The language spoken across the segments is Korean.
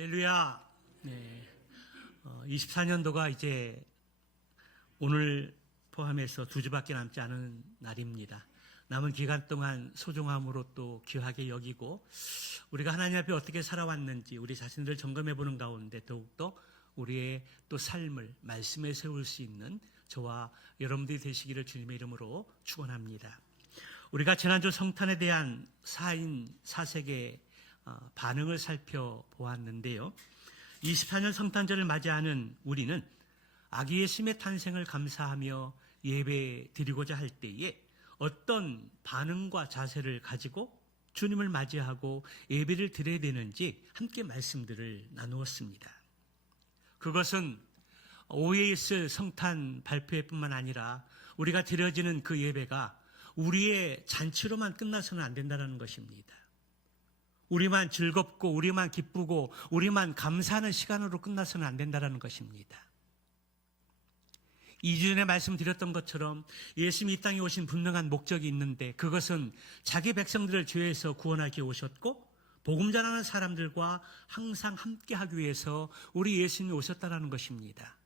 할렐루야. 네. 24년도가 이제 오늘 포함해서 2주밖에 남지 않은 날입니다. 남은 기간 동안 소중함으로 또 귀하게 여기고 우리가 하나님 앞에 어떻게 살아왔는지 우리 자신들을 점검해 보는 가운데 더욱더 우리의 또 삶을 말씀에 세울 수 있는 저와 여러분들이 되시기를 주님의 이름으로 축원합니다. 우리가 지난주 성탄에 대한 4인 4색의 반응을 살펴보았는데요. 24년 성탄절을 맞이하는 우리는 아기 예수님의 탄생을 감사하며 예배 드리고자 할 때에 어떤 반응과 자세를 가지고 주님을 맞이하고 예배를 드려야 되는지 함께 말씀들을 나누었습니다. 그것은 OAS 성탄 발표회뿐만 아니라 우리가 드려지는 그 예배가 우리의 잔치로만 끝나서는 안 된다는 것입니다. 우리만 즐겁고 우리만 기쁘고 우리만 감사하는 시간으로 끝나서는 안 된다는 것입니다. 2주 전에 말씀드렸던 것처럼 예수님이 이 땅에 오신 분명한 목적이 있는데 그것은 자기 백성들을 죄에서 구원하기 오셨고 복음 전하는 사람들과 항상 함께하기 위해서 우리 예수님이 오셨다는 것입니다.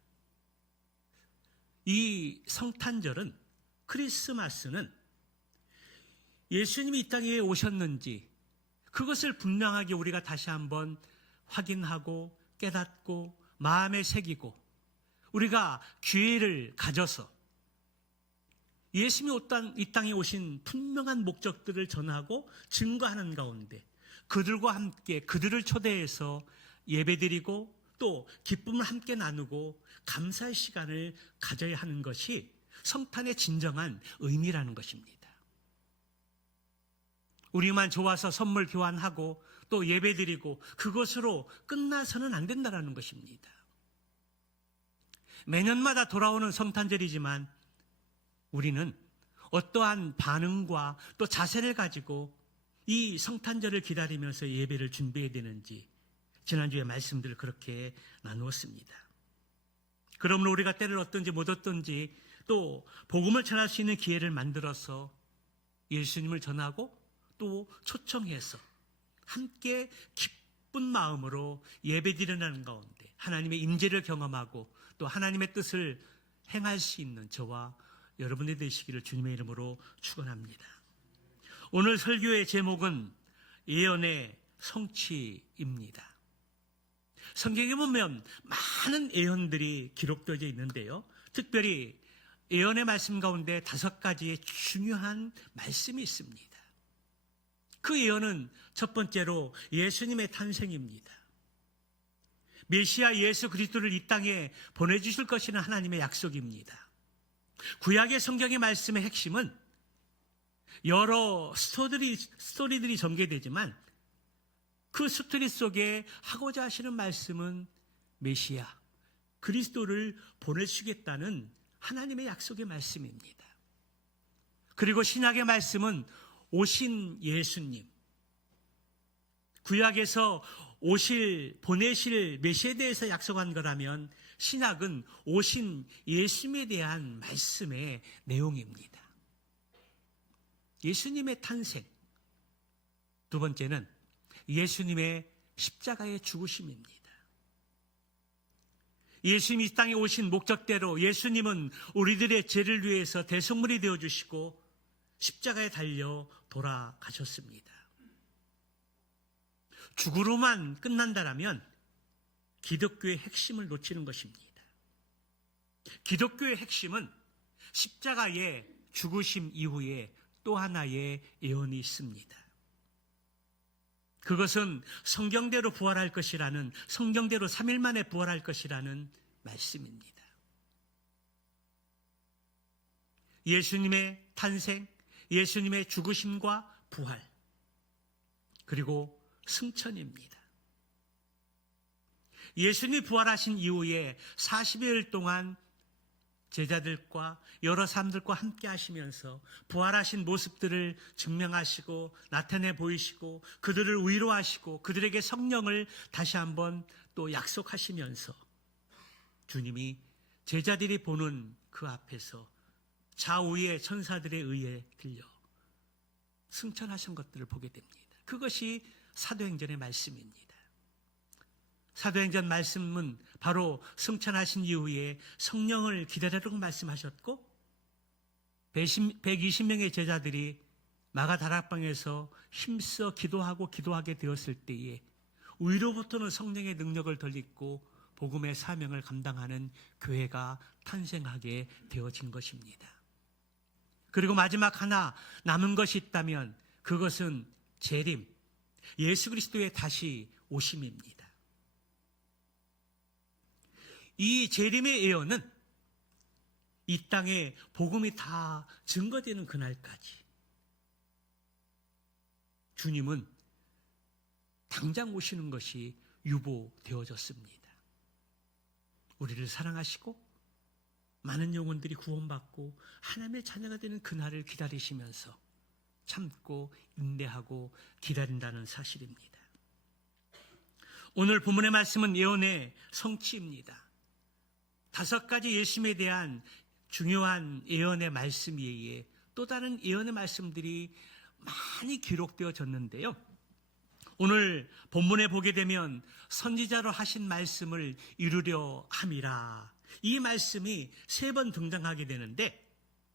이 성탄절은, 크리스마스는 예수님이 이 땅에 왜 오셨는지 그것을 분명하게 우리가 다시 한번 확인하고 깨닫고 마음에 새기고 우리가 기회를 가져서 예수님이 이 땅에 오신 분명한 목적들을 전하고 증거하는 가운데 그들과 함께 그들을 초대해서 예배드리고 또 기쁨을 함께 나누고 감사의 시간을 가져야 하는 것이 성탄의 진정한 의미라는 것입니다. 우리만 좋아서 선물 교환하고 또 예배드리고 그것으로 끝나서는 안 된다는 것입니다. 매년마다 돌아오는 성탄절이지만 우리는 어떠한 반응과 또 자세를 가지고 이 성탄절을 기다리면서 예배를 준비해야 되는지 지난주에 말씀들을 그렇게 나누었습니다. 그러므로 우리가 때를 얻든지 못 얻든지 또 복음을 전할 수 있는 기회를 만들어서 예수님을 전하고 또 초청해서 함께 기쁜 마음으로 예배드리는 가운데 하나님의 임재를 경험하고 또 하나님의 뜻을 행할 수 있는 저와 여러분이 되시기를 주님의 이름으로 축원합니다. 오늘 설교의 제목은 예언의 성취입니다. 성경에 보면 많은 예언들이 기록되어 있는데요. 특별히 예언의 말씀 가운데 5가지의 중요한 말씀이 있습니다. 그 예언은 첫 번째로 예수님의 탄생입니다. 메시아 예수 그리스도를 이 땅에 보내주실 것이라는 하나님의 약속입니다. 구약의 성경의 말씀의 핵심은 여러 스토리들이 전개되지만 그 스토리 속에 하고자 하시는 말씀은 메시아 그리스도를 보내주시겠다는 하나님의 약속의 말씀입니다. 그리고 신약의 말씀은 오신 예수님, 구약에서 보내실 메시아에 대해서 약속한 거라면 신약은 오신 예수님에 대한 말씀의 내용입니다. 예수님의 탄생, 두 번째는 예수님의 십자가의 죽으심입니다. 예수님이 이 땅에 오신 목적대로 예수님은 우리들의 죄를 위해서 대속물이 되어주시고 십자가에 달려 돌아가셨습니다. 죽으로만 끝난다라면 기독교의 핵심을 놓치는 것입니다. 기독교의 핵심은 십자가의 죽으심 이후에 또 하나의 예언이 있습니다. 그것은 성경대로 부활할 것이라는, 성경대로 3일 만에 부활할 것이라는 말씀입니다. 예수님의 탄생, 예수님의 죽으심과 부활, 그리고 승천입니다. 예수님이 부활하신 이후에 40여일 동안 제자들과 여러 사람들과 함께 하시면서 부활하신 모습들을 증명하시고 나타내 보이시고 그들을 위로하시고 그들에게 성령을 다시 한번 또 약속하시면서 주님이 제자들이 보는 그 앞에서 좌우의 천사들에 의해 들려 승천하신 것들을 보게 됩니다. 그것이 사도행전의 말씀입니다. 사도행전 말씀은 바로 승천하신 이후에 성령을 기다리라고 말씀하셨고 120명의 제자들이 마가 다락방에서 힘써 기도하게 되었을 때에 위로부터는 성령의 능력을 덜입고 복음의 사명을 감당하는 교회가 탄생하게 되어진 것입니다. 그리고 마지막 하나 남은 것이 있다면 그것은 재림, 예수 그리스도의 다시 오심입니다. 이 재림의 예언은 이 땅에 복음이 다 증거되는 그날까지 주님은 당장 오시는 것이 유보되어졌습니다. 우리를 사랑하시고 많은 영혼들이 구원받고 하나님의 자녀가 되는 그날을 기다리시면서 참고 인내하고 기다린다는 사실입니다. 오늘 본문의 말씀은 예언의 성취입니다. 5가지 예수님에 대한 중요한 예언의 말씀 외에 또 다른 예언의 말씀들이 많이 기록되어졌는데요. 오늘 본문에 보게 되면 선지자로 하신 말씀을 이루려 함이라, 이 말씀이 3번 등장하게 되는데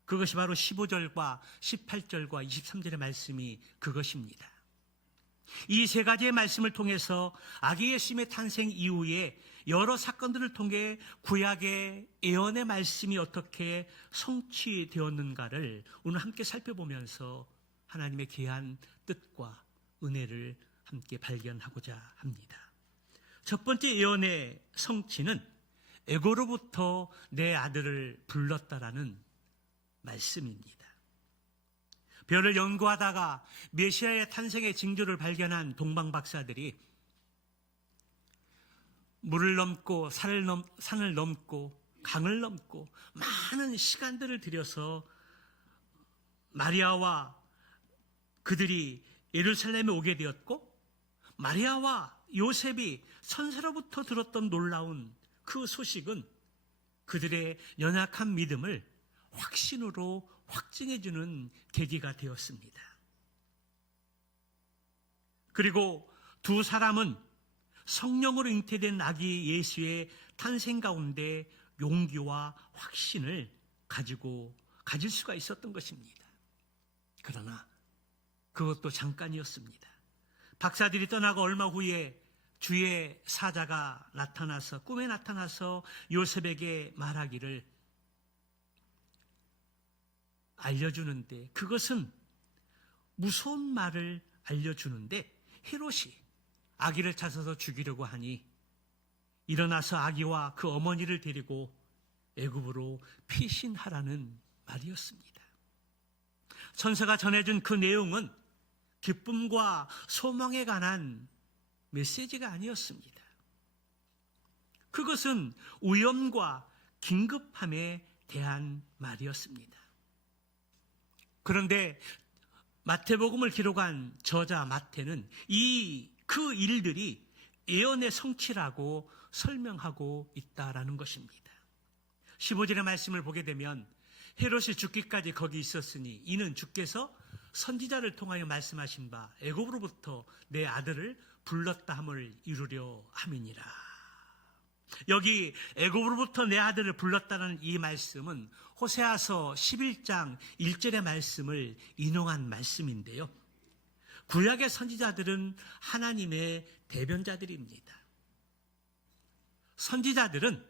그것이 바로 15절과 18절과 23절의 말씀이 그것입니다. 이 3가지의 말씀을 통해서 아기 예수님의 탄생 이후에 여러 사건들을 통해 구약의 예언의 말씀이 어떻게 성취되었는가를 오늘 함께 살펴보면서 하나님의 귀한 뜻과 은혜를 함께 발견하고자 합니다. 첫 번째 예언의 성취는 애고로부터 내 아들을 불렀다라는 말씀입니다. 별을 연구하다가 메시아의 탄생의 징조를 발견한 동방 박사들이 물을 넘고 산을 넘고 강을 넘고 많은 시간들을 들여서 마리아와 그들이 예루살렘에 오게 되었고, 마리아와 요셉이 천사로부터 들었던 놀라운 그 소식은 그들의 연약한 믿음을 확신으로 확증해주는 계기가 되었습니다. 그리고 두 사람은 성령으로 잉태된 아기 예수의 탄생 가운데 용기와 확신을 가질 수가 있었던 것입니다. 그러나 그것도 잠깐이었습니다. 박사들이 떠나고 얼마 후에 주의 사자가 꿈에 나타나서 요셉에게 말하기를 알려주는데, 그것은 무서운 말을 알려주는데 헤롯이 아기를 찾아서 죽이려고 하니 일어나서 아기와 그 어머니를 데리고 애굽으로 피신하라는 말이었습니다. 천사가 전해준 그 내용은 기쁨과 소망에 관한 메시지가 아니었습니다. 그것은 위험과 긴급함에 대한 말이었습니다. 그런데 마태복음을 기록한 저자 마태는 그 일들이 예언의 성취라고 설명하고 있다라는 것입니다. 15절의 말씀을 보게 되면 헤롯이 죽기까지 거기 있었으니 이는 주께서 선지자를 통하여 말씀하신 바 애굽으로부터 내 아들을 불렀다 함을 이루려 함이니라. 여기 애굽으로부터 내 아들을 불렀다는 이 말씀은 호세아서 11장 1절의 말씀을 인용한 말씀인데요. 구약의 선지자들은 하나님의 대변자들입니다. 선지자들은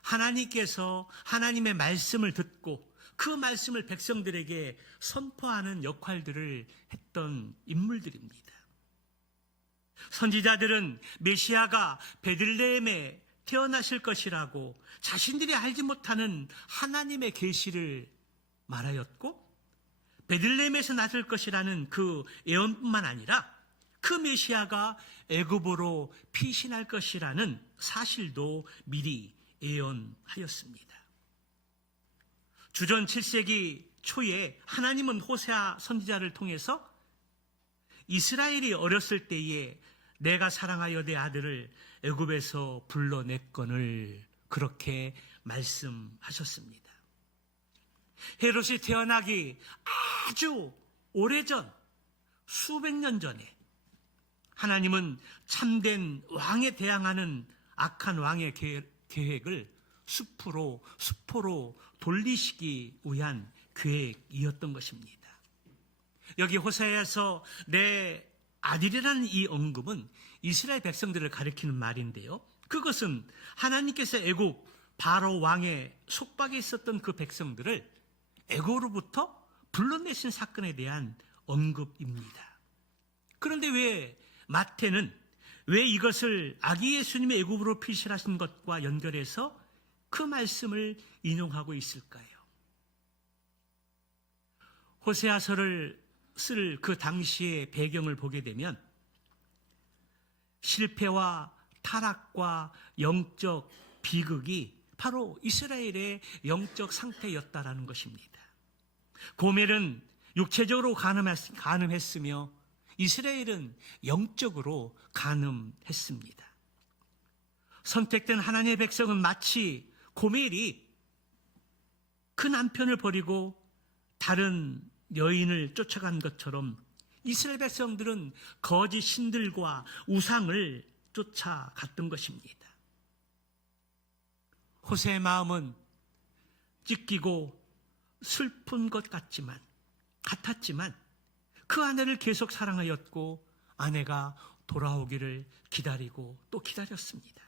하나님께서 하나님의 말씀을 듣고 그 말씀을 백성들에게 선포하는 역할들을 했던 인물들입니다. 선지자들은 메시아가 베들레헴에 태어나실 것이라고 자신들이 알지 못하는 하나님의 계시를 말하였고, 베들레헴에서 나실 것이라는 그 예언뿐만 아니라 그 메시아가 애굽으로 피신할 것이라는 사실도 미리 예언하였습니다. 주전 7세기 초에 하나님은 호세아 선지자를 통해서 이스라엘이 어렸을 때에 내가 사랑하여 내 아들을 애굽에서 불러냈거늘 그렇게 말씀하셨습니다. 헤롯이 태어나기 아주 오래전, 수백 년 전에 하나님은 참된 왕에 대항하는 악한 왕의 계획을 수포로 돌리시기 위한 계획이었던 것입니다. 여기 호세아에서 내 아들이라는 이 언급은 이스라엘 백성들을 가리키는 말인데요. 그것은 하나님께서 애굽 바로 왕의 속박에 있었던 그 백성들을 애굽으로부터 불러내신 사건에 대한 언급입니다. 그런데 왜 마태는 왜 이것을 아기 예수님의 애굽으로 피신하신 것과 연결해서 그 말씀을 인용하고 있을까요? 호세아서를 쓸 그 당시의 배경을 보게 되면 실패와 타락과 영적 비극이 바로 이스라엘의 영적 상태였다라는 것입니다. 고멜은 육체적으로 간음했으며 이스라엘은 영적으로 간음했습니다. 선택된 하나님의 백성은 마치 고멜이 그 남편을 버리고 다른 여인을 쫓아간 것처럼 이스라엘 백성들은 거짓 신들과 우상을 쫓아갔던 것입니다. 호세의 마음은 찢기고 슬픈 것 같았지만 그 아내를 계속 사랑하였고 아내가 돌아오기를 기다리고 또 기다렸습니다.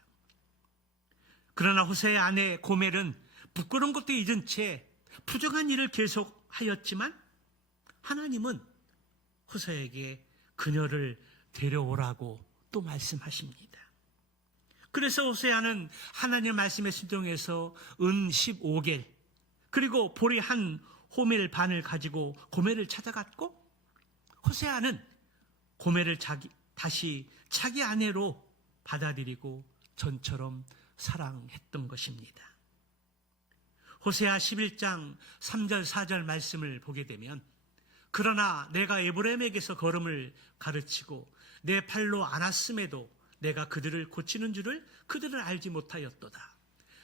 그러나 호세의 아내 고멜은 부끄러운 것도 잊은 채 부정한 일을 계속 하였지만 하나님은 호세에게 그녀를 데려오라고 또 말씀하십니다. 그래서 호세아는 하나님의 말씀에 순종해서 은 15겔 그리고 보리 한 호멜 반을 가지고 고멜을 찾아갔고 호세아는 고멜을 다시 자기 아내로 받아들이고 전처럼 사랑했던 것입니다. 호세아 11장 3절 4절 말씀을 보게 되면 그러나 내가 에브라임에게서 걸음을 가르치고 내 팔로 안았음에도 내가 그들을 고치는 줄을 그들은 알지 못하였도다.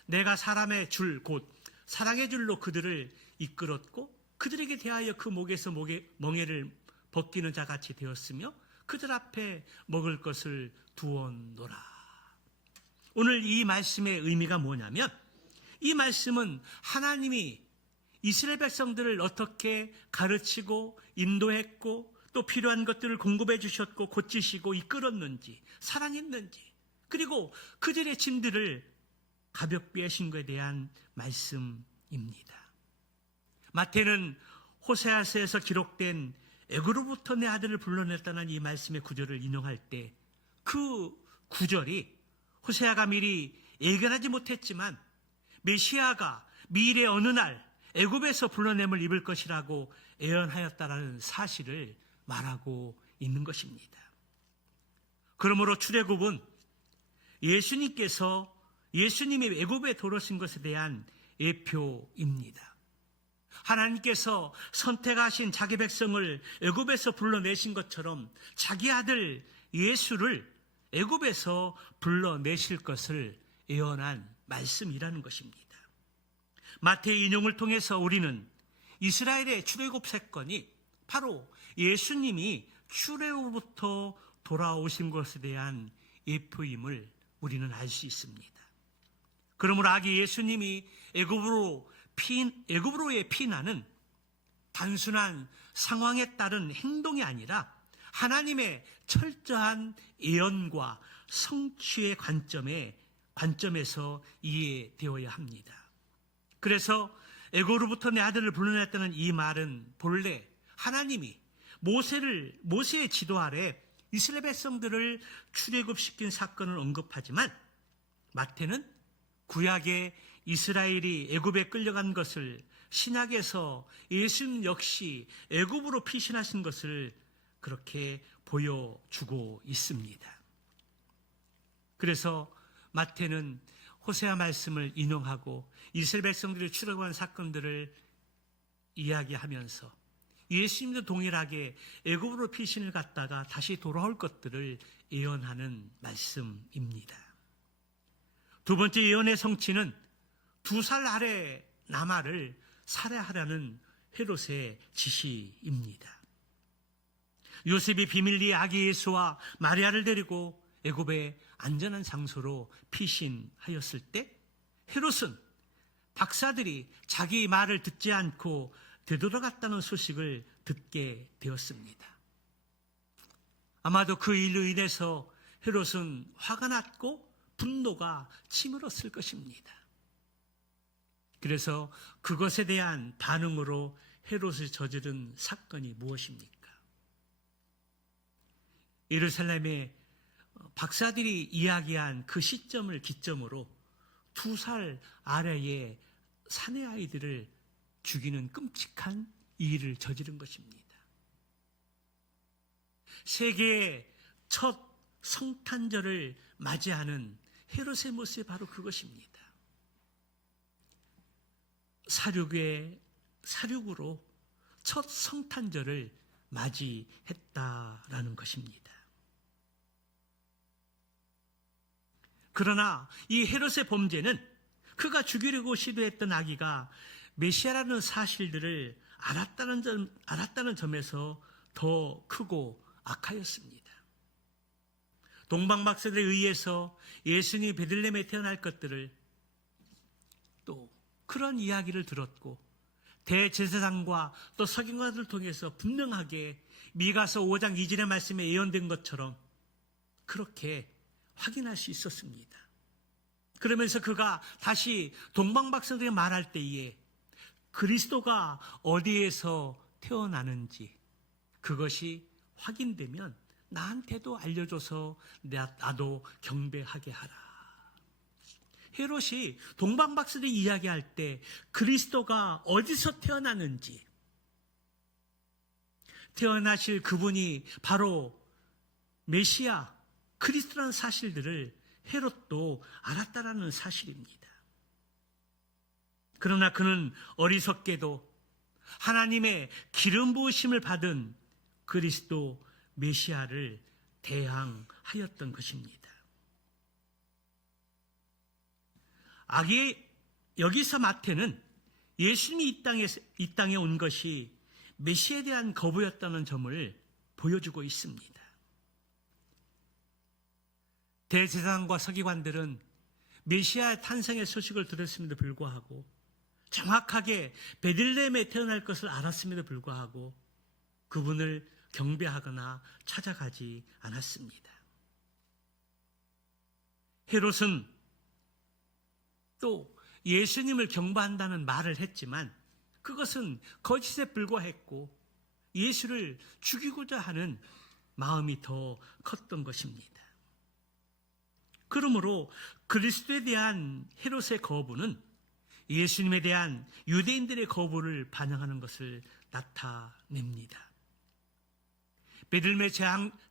내가 사람의 줄 곧 사랑의 줄로 그들을 이끌었고 그들에게 대하여 그 목에서 멍에를 벗기는 자같이 되었으며 그들 앞에 먹을 것을 두었노라. 오늘 이 말씀의 의미가 뭐냐면 이 말씀은 하나님이 이스라엘 백성들을 어떻게 가르치고 인도했고 또 필요한 것들을 공급해 주셨고 고치시고 이끌었는지 사랑했는지 그리고 그들의 짐들을 가볍게 하신 것에 대한 말씀입니다. 마태는 호세아서에서 기록된 애굽으로부터 내 아들을 불러냈다는 이 말씀의 구절을 인용할 때 그 구절이 호세아가 미리 예견하지 못했지만 메시아가 미래 어느 날 애굽에서 불러냄을 입을 것이라고 예언하였다라는 사실을 말하고 있는 것입니다. 그러므로 출애굽은 예수님이 애굽에 들어오신 것에 대한 예표입니다. 하나님께서 선택하신 자기 백성을 애굽에서 불러내신 것처럼 자기 아들 예수를 애굽에서 불러내실 것을 예언한 말씀이라는 것입니다. 마태의 인용을 통해서 우리는 이스라엘의 출애굽 사건이 바로 예수님이 출애굽부터 돌아오신 것에 대한 예표임을 우리는 알 수 있습니다. 그러므로 아기 예수님이 애굽으로의 피난은 단순한 상황에 따른 행동이 아니라 하나님의 철저한 예언과 성취의 관점에서 이해되어야 합니다. 그래서 애굽으로부터 내 아들을 불러냈다는 이 말은 본래 하나님이 모세의 지도 아래 이스라엘 백성들을 출애굽시킨 사건을 언급하지만 마태는 구약의 이스라엘이 애굽에 끌려간 것을 신약에서 예수님 역시 애굽으로 피신하신 것을 그렇게 보여주고 있습니다. 그래서 마태는 호세아 말씀을 인용하고 이스라엘 백성들이 출애굽한 사건들을 이야기하면서 예수님도 동일하게 애굽으로 피신을 갔다가 다시 돌아올 것들을 예언하는 말씀입니다. 두 번째 예언의 성취는 2살 아래 나마를 살해하라는 헤롯의 지시입니다. 요셉이 비밀리에 아기 예수와 마리아를 데리고 애굽의 안전한 장소로 피신하였을 때 헤롯은 박사들이 자기 말을 듣지 않고 되돌아갔다는 소식을 듣게 되었습니다. 아마도 그 일로 인해서 헤롯은 화가 났고 분노가 치밀었을 것입니다. 그래서 그것에 대한 반응으로 헤롯이 저지른 사건이 무엇입니까? 예루살렘에 박사들이 이야기한 그 시점을 기점으로 2살 아래의 사내 아이들을 죽이는 끔찍한 일을 저지른 것입니다. 세계의 첫 성탄절을 맞이하는 헤롯의 모습이 바로 그것입니다. 사륙으로 첫 성탄절을 맞이했다라는 것입니다. 그러나 이 헤롯의 범죄는 그가 죽이려고 시도했던 아기가 메시아라는 사실들을 알았다는 점에서 더 크고 악하였습니다. 동방박사들에 의해서 예수님이 베들레헴에 태어날 것들을 또 그런 이야기를 들었고 대제사장과 또 서기관들을 통해서 분명하게 미가서 5장 2절의 말씀에 예언된 것처럼 그렇게 확인할 수 있었습니다. 그러면서 그가 다시 동방박사들에게 말할 때에 그리스도가 어디에서 태어나는지 그것이 확인되면 나한테도 알려줘서 나도 경배하게 하라. 헤롯이 동방박사들이 이야기할 때 그리스도가 어디서 태어나는지, 태어나실 그분이 바로 메시아 그리스도라는 사실들을 헤롯도 알았다라는 사실입니다. 그러나 그는 어리석게도 하나님의 기름 부으심을 받은 그리스도 메시아를 대항하였던 것입니다. 여기서 마태는 예수님이 이 땅에 온 것이 메시아에 대한 거부였다는 점을 보여주고 있습니다. 대제사장과 서기관들은 메시아의 탄생의 소식을 들었음에도 불구하고 정확하게 베들레헴에 태어날 것을 알았음에도 불구하고 그분을 경배하거나 찾아가지 않았습니다. 헤롯은 또 예수님을 경배한다는 말을 했지만 그것은 거짓에 불과했고 예수를 죽이고자 하는 마음이 더 컸던 것입니다. 그러므로 그리스도에 대한 헤롯의 거부는 예수님에 대한 유대인들의 거부를 반영하는 것을 나타냅니다. 베들레헴에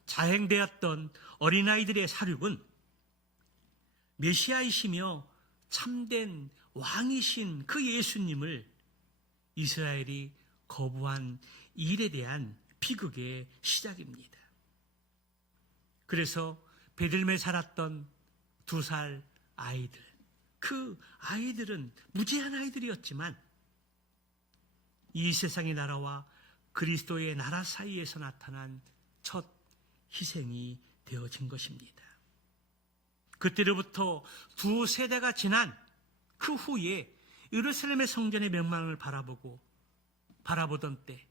자행되었던 어린아이들의 사륙은 메시아이시며 참된 왕이신 그 예수님을 이스라엘이 거부한 일에 대한 비극의 시작입니다. 그래서 베들레헴에 살았던 2살 아이들, 그 아이들은 무지한 아이들이었지만 이 세상의 나라와 그리스도의 나라 사이에서 나타난 첫 희생이 되어진 것입니다. 그때로부터 2세대가 지난 그 후에 예루살렘의 성전의 명망을 바라보던 때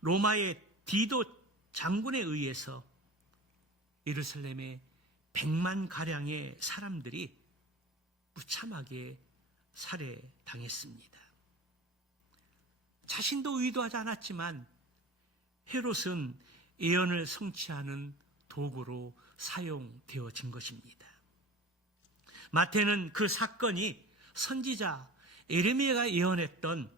로마의 디도 장군에 의해서 예루살렘의 100만가량의 사람들이 무참하게 살해당했습니다. 자신도 의도하지 않았지만 헤롯은 예언을 성취하는 도구로 사용되어진 것입니다. 마태는 그 사건이 선지자 예레미야가 예언했던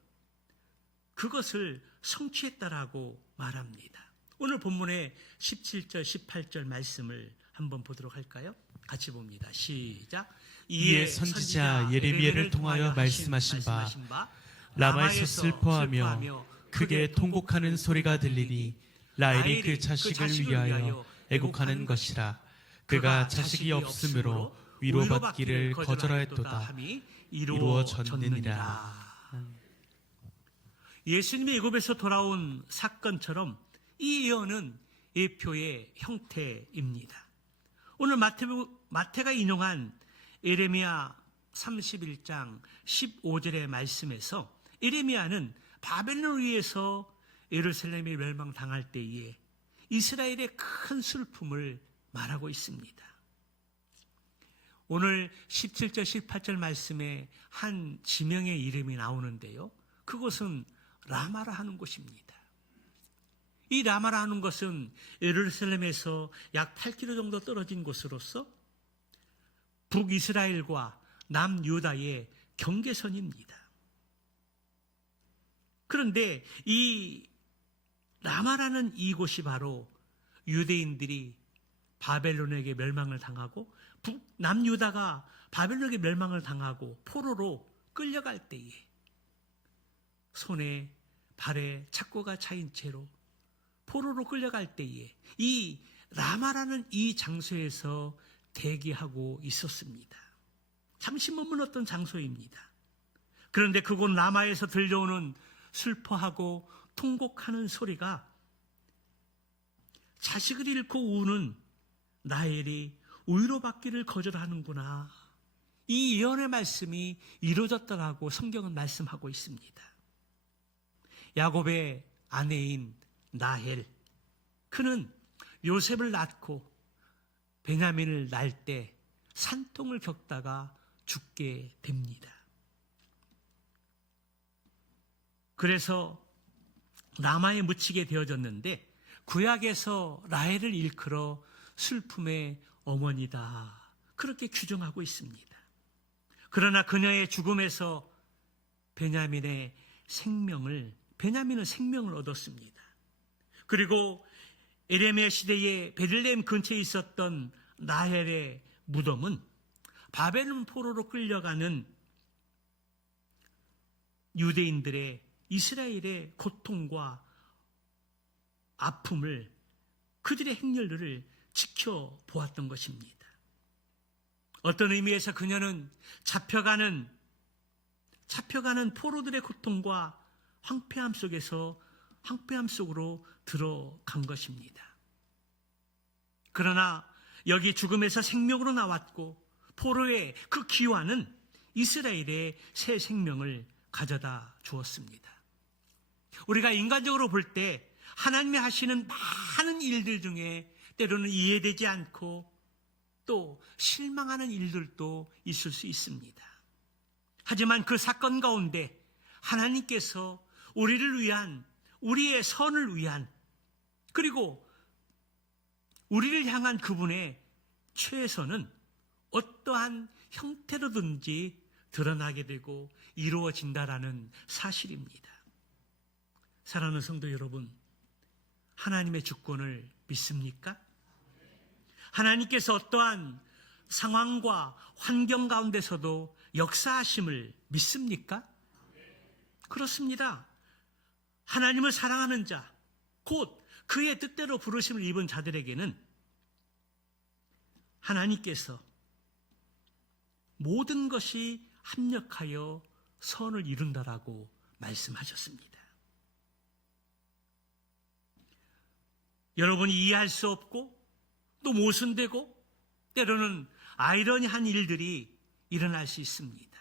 그것을 성취했다라고 말합니다. 오늘 본문의 17절, 18절 말씀을 한번 보도록 할까요? 같이 봅니다. 시작. 이에 선지자 예레미야를 통하여 말씀하신 바 라마에서 슬퍼하며 크게 통곡하는 소리가 들리니 라헬이 그 자식을 위하여 애곡하는 것이라. 그가 자식이 없으므로 위로받기를 거절하였도다 함이 이루어졌느니라. 예수님이 애굽에서 돌아온 사건처럼 이 예언은 예표의 형태입니다. 오늘 마태가 인용한 예레미야 31장 15절의 말씀에서 예레미야는 바벨론에 의해서 예루살렘이 멸망당할 때에 이스라엘의 큰 슬픔을 말하고 있습니다. 오늘 17절 18절 말씀에 한 지명의 이름이 나오는데요, 그것은 라마라 하는 곳입니다. 이 라마라 하는 것은 예루살렘에서 약 8km 정도 떨어진 곳으로서 북이스라엘과 남유다의 경계선입니다. 그런데 이 라마라는 이곳이 바로 유대인들이 바벨론에게 멸망을 당하고 남유다가 바벨론에게 멸망을 당하고 포로로 끌려갈 때에 손에 발에 착고가 차인 채로 포로로 끌려갈 때에 이 라마라는 이 장소에서 대기하고 있었습니다. 잠시 머물렀던 장소입니다. 그런데 그곳 라마에서 들려오는 슬퍼하고 통곡하는 소리가 자식을 잃고 우는 라헬이 위로받기를 거절하는구나, 이 예언의 말씀이 이루어졌다고 성경은 말씀하고 있습니다. 야곱의 아내인 라헬, 그는 요셉을 낳고 베냐민을 낳을 때 산통을 겪다가 죽게 됩니다. 그래서 라마에 묻히게 되어졌는데 구약에서 라헬을 일컬어 슬픔의 어머니다, 그렇게 규정하고 있습니다. 그러나 그녀의 죽음에서 베냐민은 생명을 얻었습니다. 그리고 에레미야 시대에 베들레헴 근처에 있었던 라헬의 무덤은 바벨론 포로로 끌려가는 유대인들의 이스라엘의 고통과 아픔을, 그들의 행렬들을 지켜보았던 것입니다. 어떤 의미에서 그녀는 잡혀가는 포로들의 고통과 황폐함 속으로 들어간 것입니다. 그러나 여기 죽음에서 생명으로 나왔고 포로의 그 기와는 이스라엘의 새 생명을 가져다 주었습니다. 우리가 인간적으로 볼 때 하나님이 하시는 많은 일들 중에 때로는 이해되지 않고 또 실망하는 일들도 있을 수 있습니다. 하지만 그 사건 가운데 하나님께서 우리를 위한, 우리의 선을 위한, 그리고 우리를 향한 그분의 최선은 어떠한 형태로든지 드러나게 되고 이루어진다라는 사실입니다. 사랑하는 성도 여러분, 하나님의 주권을 믿습니까? 하나님께서 어떠한 상황과 환경 가운데서도 역사하심을 믿습니까? 그렇습니다. 하나님을 사랑하는 자, 곧 그의 뜻대로 부르심을 입은 자들에게는 하나님께서 모든 것이 합력하여 선을 이룬다라고 말씀하셨습니다. 여러분이 이해할 수 없고 또 모순되고 때로는 아이러니한 일들이 일어날 수 있습니다.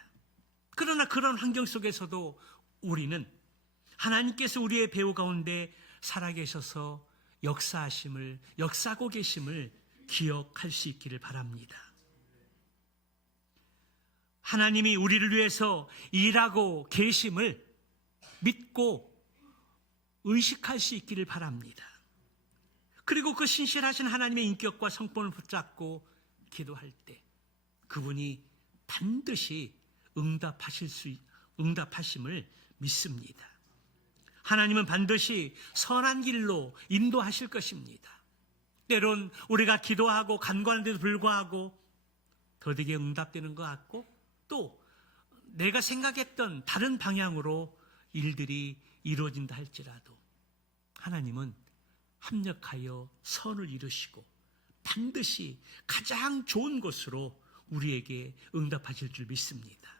그러나 그런 환경 속에서도 우리는 하나님께서 우리의 배후 가운데 살아계셔서 역사하고 계심을 기억할 수 있기를 바랍니다. 하나님이 우리를 위해서 일하고 계심을 믿고 의식할 수 있기를 바랍니다. 그리고 그 신실하신 하나님의 인격과 성품을 붙잡고 기도할 때 그분이 반드시 응답하심을 믿습니다. 하나님은 반드시 선한 길로 인도하실 것입니다. 때론 우리가 기도하고 간구하는데도 불구하고 더디게 응답되는 것 같고 또 내가 생각했던 다른 방향으로 일들이 이루어진다 할지라도 하나님은 합력하여 선을 이루시고 반드시 가장 좋은 것으로 우리에게 응답하실 줄 믿습니다.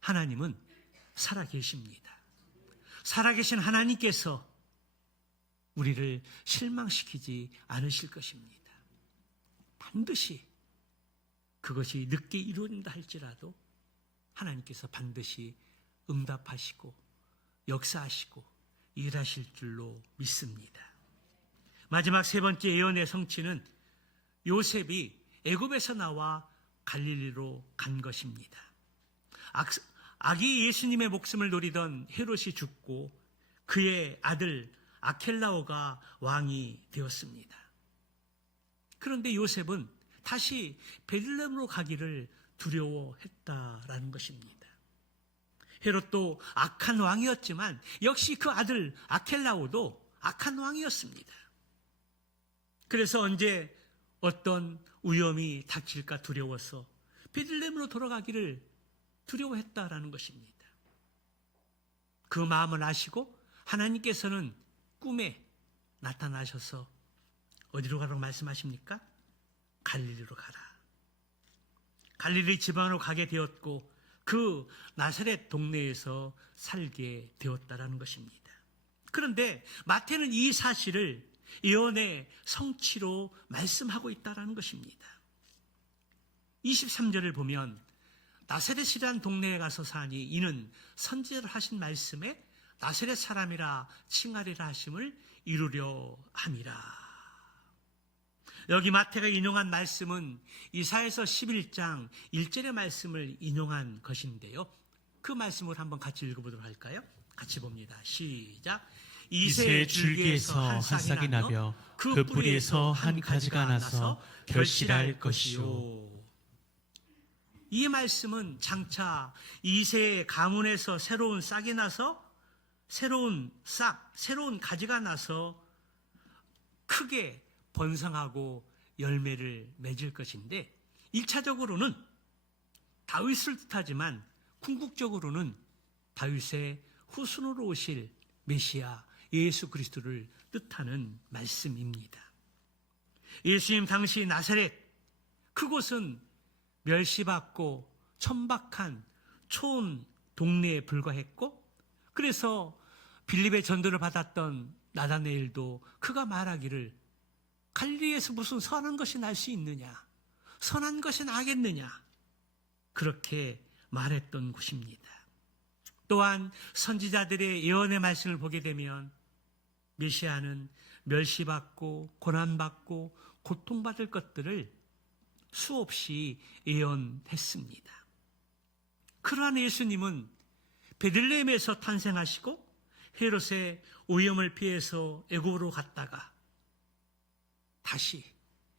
하나님은 살아계십니다. 살아계신 하나님께서 우리를 실망시키지 않으실 것입니다. 반드시 그것이 늦게 이루어진다 할지라도 하나님께서 반드시 응답하시고 역사하시고 일하실 줄로 믿습니다. 마지막 세 번째 예언의 성취는 요셉이 애굽에서 나와 갈릴리로 간 것입니다. 아기 예수님의 목숨을 노리던 헤롯이 죽고 그의 아들 아켈라오가 왕이 되었습니다. 그런데 요셉은 다시 베들레헴으로 가기를 두려워했다라는 것입니다. 헤롯도 악한 왕이었지만 역시 그 아들 아켈라오도 악한 왕이었습니다. 그래서 언제 어떤 위험이 닥칠까 두려워서 베들레헴으로 돌아가기를 두려워했다라는 것입니다. 그 마음을 아시고 하나님께서는 꿈에 나타나셔서 어디로 가라고 말씀하십니까? 갈릴리로 가라. 갈릴리 지방으로 가게 되었고 그 나사렛 동네에서 살게 되었다라는 것입니다. 그런데 마태는 이 사실을 예언의 성취로 말씀하고 있다라는 것입니다. 23절을 보면 나사렛이라는 동네에 가서 사니 이는 선지자를 하신 말씀에 나사렛 사람이라 칭하리라 하심을 이루려 함이라. 여기 마태가 인용한 말씀은 이사야서 11장 1절의 말씀을 인용한 것인데요. 그 말씀을 한번 같이 읽어보도록 할까요? 같이 봅니다. 시작. 이새의 줄기에서 한 싹이 나며 그 뿌리에서 한 가지가 나서 결실할 것이요. 이 말씀은 장차 이새의 가문에서 새로운 싹이 나서 새로운 가지가 나서 크게 번성하고 열매를 맺을 것인데 1차적으로는 다윗을 뜻하지만 궁극적으로는 다윗의 후손으로 오실 메시아 예수 그리스도를 뜻하는 말씀입니다. 예수님 당시 나사렛 그곳은 멸시받고 천박한 초원 동네에 불과했고 그래서 빌립의 전도를 받았던 나다네엘도 그가 말하기를 갈릴리에서 무슨 선한 것이 날 수 있느냐? 선한 것이 나겠느냐? 그렇게 말했던 곳입니다. 또한 선지자들의 예언의 말씀을 보게 되면 메시아는 멸시받고 고난받고 고통받을 것들을 수없이 예언했습니다. 그러한 예수님은 베들레헴에서 탄생하시고 헤롯의 오염을 피해서 애굽으로 갔다가 다시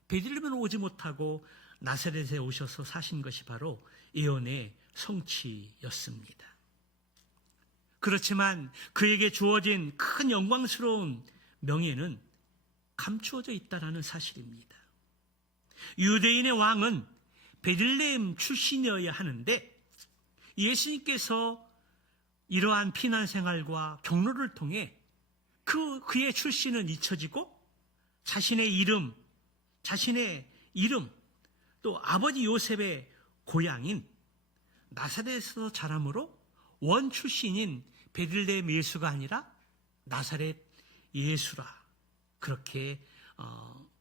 베들레헴으로 오지 못하고 나사렛에 오셔서 사신 것이 바로 예언의 성취였습니다. 그렇지만 그에게 주어진 큰 영광스러운 명예는 감추어져 있다는 사실입니다. 유대인의 왕은 베들레헴 출신이어야 하는데 예수님께서 이러한 피난 생활과 경로를 통해 그의 출신은 잊혀지고 자신의 이름 또 아버지 요셉의 고향인 나사렛에서 자라므로 원 출신인 베들레헴 예수가 아니라 나사렛 예수라 그렇게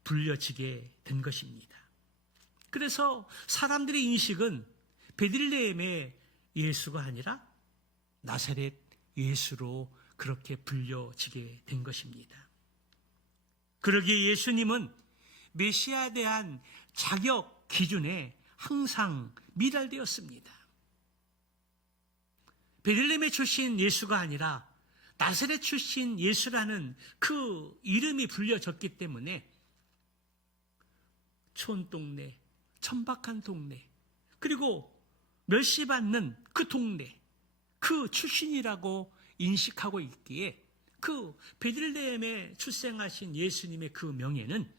불려지게 된 것입니다. 그래서 사람들의 인식은 베들레헴의 예수가 아니라 나사렛 예수로 그렇게 불려지게 된 것입니다. 그러기에 예수님은 메시아에 대한 자격 기준에 항상 미달되었습니다. 베들레헴의 출신 예수가 아니라 나사렛 출신 예수라는 그 이름이 불려졌기 때문에 촌동네, 천박한 동네, 그리고 멸시받는 그 동네, 그 출신이라고 인식하고 있기에 그 베들레헴에 출생하신 예수님의 그 명예는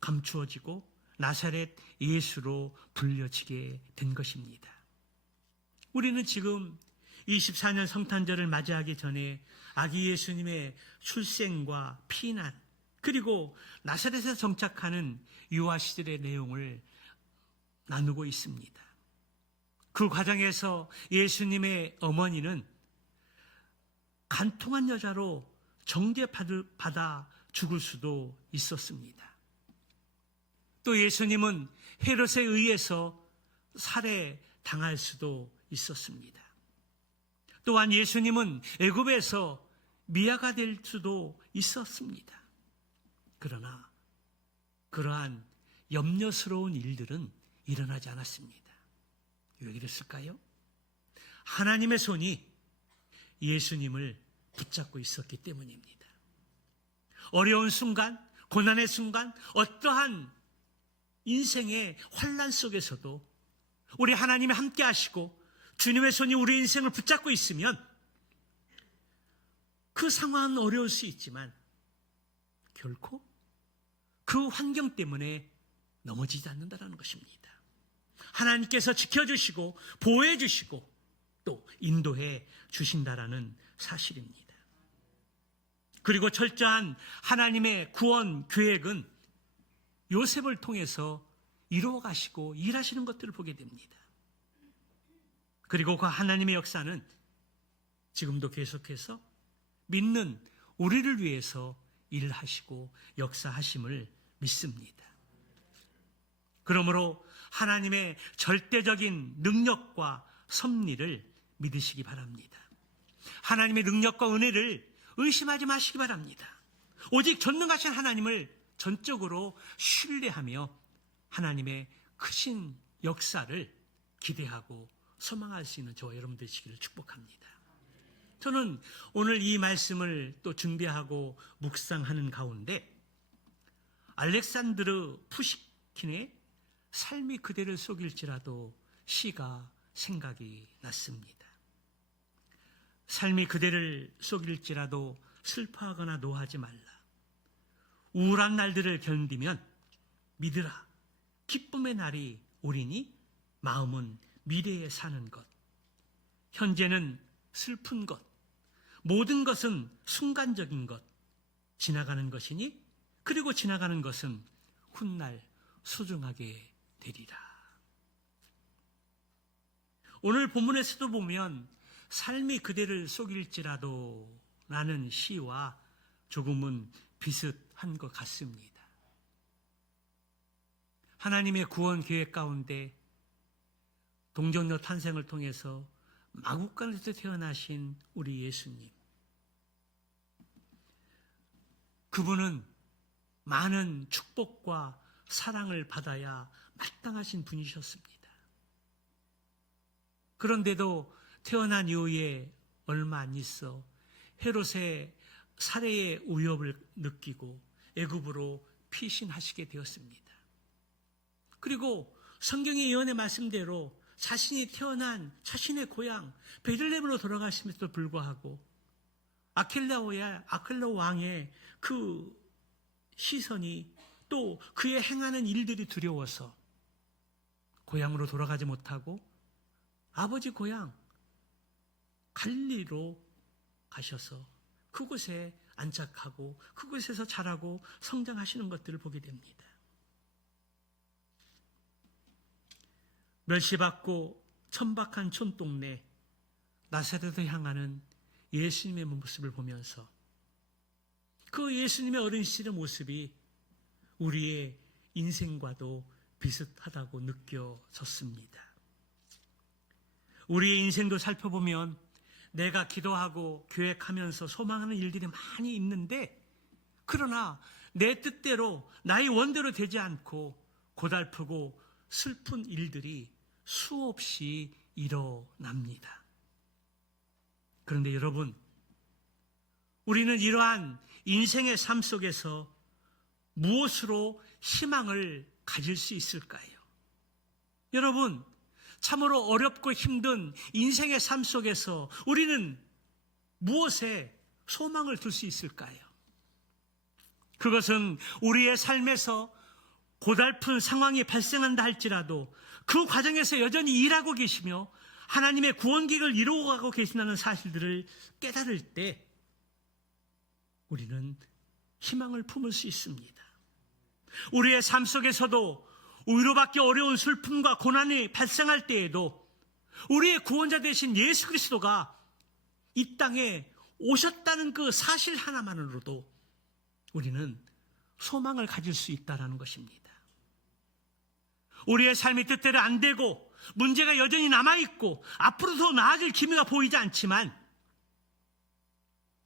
감추어지고 나사렛 예수로 불려지게 된 것입니다. 우리는 지금 24년 성탄절을 맞이하기 전에 아기 예수님의 출생과 피난 그리고 나사렛에서 정착하는 유아 시절의 내용을 나누고 있습니다. 그 과정에서 예수님의 어머니는 간통한 여자로 정죄받아 죽을 수도 있었습니다. 또 예수님은 헤롯에 의해서 살해당할 수도 있었습니다. 또한 예수님은 애굽에서 미아가 될 수도 있었습니다. 그러나 그러한 염려스러운 일들은 일어나지 않았습니다. 왜 그랬을까요? 하나님의 손이 예수님을 붙잡고 있었기 때문입니다. 어려운 순간, 고난의 순간, 어떠한 인생의 환난 속에서도 우리 하나님이 함께 하시고 주님의 손이 우리 인생을 붙잡고 있으면 그 상황은 어려울 수 있지만 결코 그 환경 때문에 넘어지지 않는다는 것입니다. 하나님께서 지켜주시고 보호해 주시고 또 인도해 주신다라는 사실입니다. 그리고 철저한 하나님의 구원 계획은 요셉을 통해서 이루어 가시고 일하시는 것들을 보게 됩니다. 그리고 그 하나님의 역사는 지금도 계속해서 믿는 우리를 위해서 일하시고 역사하심을 믿습니다. 그러므로 하나님의 절대적인 능력과 섭리를 믿으시기 바랍니다. 하나님의 능력과 은혜를 의심하지 마시기 바랍니다. 오직 전능하신 하나님을 전적으로 신뢰하며 하나님의 크신 역사를 기대하고 소망할 수 있는 저와 여러분 되시기를 축복합니다. 저는 오늘 이 말씀을 또 준비하고 묵상하는 가운데 알렉산드르 푸시킨의 삶이 그대를 속일지라도 시가 생각이 났습니다. 삶이 그대를 속일지라도 슬퍼하거나 노하지 말라. 우울한 날들을 견디면 믿으라. 기쁨의 날이 오리니 마음은 미래에 사는 것. 현재는 슬픈 것. 모든 것은 순간적인 것. 지나가는 것이니 그리고 지나가는 것은 훗날 소중하게 되리라. 오늘 본문에서도 보면 삶이 그대를 속일지라도 라는 시와 조금은 비슷한 것 같습니다. 하나님의 구원 계획 가운데 동정녀 탄생을 통해서 마국간에서 태어나신 우리 예수님. 그분은 많은 축복과 사랑을 받아야 마땅하신 분이셨습니다. 그런데도 태어난 이후에 얼마 안 있어 헤롯의 살해의 위협을 느끼고 애굽으로 피신하시게 되었습니다. 그리고 성경의 예언의 말씀대로 자신이 태어난 자신의 고향 베들레헴으로 돌아가심에도 불구하고 아켈라 왕의 그 시선이 또 그의 행하는 일들이 두려워서 고향으로 돌아가지 못하고 아버지 고향 갈릴리로 가셔서 그곳에 안착하고 그곳에서 자라고 성장하시는 것들을 보게 됩니다. 멸시받고 천박한 촌동네 나사렛을 향하는 예수님의 모습을 보면서 그 예수님의 어린 시절의 모습이 우리의 인생과도 비슷하다고 느껴졌습니다. 우리의 인생도 살펴보면 내가 기도하고 계획하면서 소망하는 일들이 많이 있는데 그러나 내 뜻대로 나의 원대로 되지 않고 고달프고 슬픈 일들이 수없이 일어납니다. 그런데 여러분, 우리는 이러한 인생의 삶 속에서 무엇으로 희망을 가질 수 있을까요? 여러분, 참으로 어렵고 힘든 인생의 삶 속에서 우리는 무엇에 소망을 둘 수 있을까요? 그것은 우리의 삶에서 고달픈 상황이 발생한다 할지라도 그 과정에서 여전히 일하고 계시며 하나님의 구원계획을 이루어가고 계신다는 사실들을 깨달을 때 우리는 희망을 품을 수 있습니다. 우리의 삶 속에서도 위로받기 어려운 슬픔과 고난이 발생할 때에도 우리의 구원자 되신 예수 그리스도가 이 땅에 오셨다는 그 사실 하나만으로도 우리는 소망을 가질 수 있다는 것입니다. 우리의 삶이 뜻대로 안 되고 문제가 여전히 남아있고 앞으로 더 나아질 기미가 보이지 않지만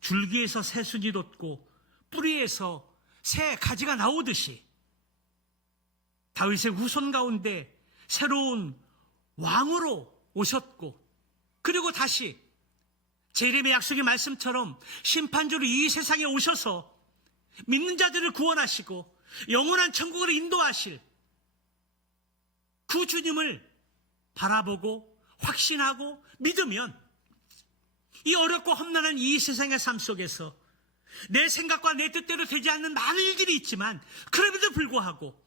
줄기에서 새순이 돋고 뿌리에서 새 가지가 나오듯이 다윗의 후손 가운데 새로운 왕으로 오셨고 그리고 다시 재림의 약속의 말씀처럼 심판주로 이 세상에 오셔서 믿는 자들을 구원하시고 영원한 천국으로 인도하실 그 주님을 바라보고 확신하고 믿으면 이 어렵고 험난한 이 세상의 삶 속에서 내 생각과 내 뜻대로 되지 않는 많은 일들이 있지만 그럼에도 불구하고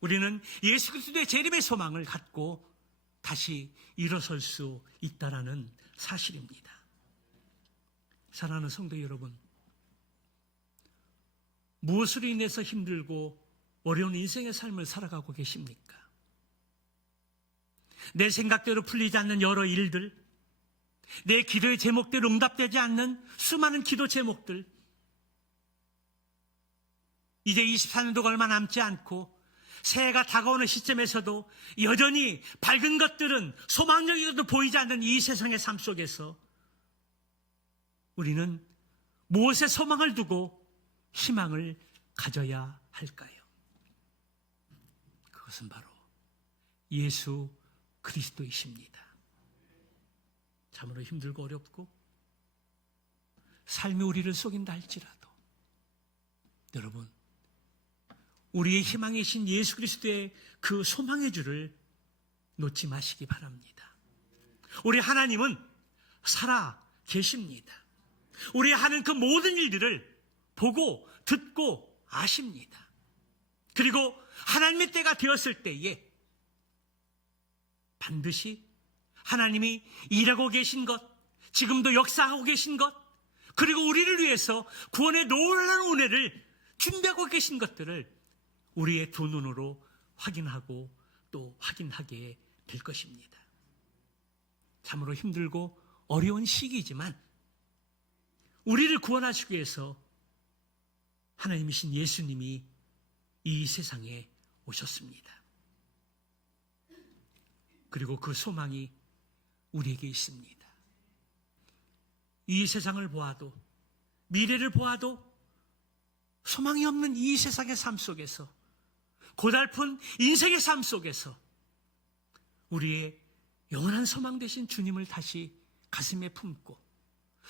우리는 예수 그리스도의 재림의 소망을 갖고 다시 일어설 수 있다라는 사실입니다. 사랑하는 성도 여러분, 무엇으로 인해서 힘들고 어려운 인생의 삶을 살아가고 계십니까? 내 생각대로 풀리지 않는 여러 일들, 내 기도의 제목대로 응답되지 않는 수많은 기도 제목들, 이제 24년도가 얼마 남지 않고 새해가 다가오는 시점에서도 여전히 밝은 것들은 소망적인 것도 보이지 않는 이 세상의 삶 속에서 우리는 무엇에 소망을 두고 희망을 가져야 할까요? 그것은 바로 예수 그리스도이십니다. 참으로 힘들고 어렵고 삶이 우리를 속인다 할지라도 여러분, 우리의 희망이신 예수 그리스도의 그 소망의 줄을 놓지 마시기 바랍니다. 우리 하나님은 살아 계십니다. 우리 하는 그 모든 일들을 보고 듣고 아십니다. 그리고 하나님의 때가 되었을 때에 반드시 하나님이 일하고 계신 것, 지금도 역사하고 계신 것, 그리고 우리를 위해서 구원의 놀라운 은혜를 준비하고 계신 것들을 우리의 두 눈으로 확인하고 또 확인하게 될 것입니다. 참으로 힘들고 어려운 시기이지만 우리를 구원하시기 위해서 하나님이신 예수님이 이 세상에 오셨습니다. 그리고 그 소망이 우리에게 있습니다. 이 세상을 보아도 미래를 보아도 소망이 없는 이 세상의 삶 속에서 고달픈 인생의 삶 속에서 우리의 영원한 소망 되신 주님을 다시 가슴에 품고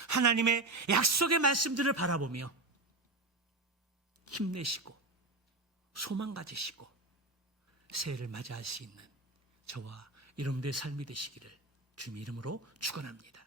하나님의 약속의 말씀들을 바라보며 힘내시고 소망 가지시고 새해를 맞이할 수 있는 저와 여러분들의 삶이 되시기를 주님 이름으로 축원합니다.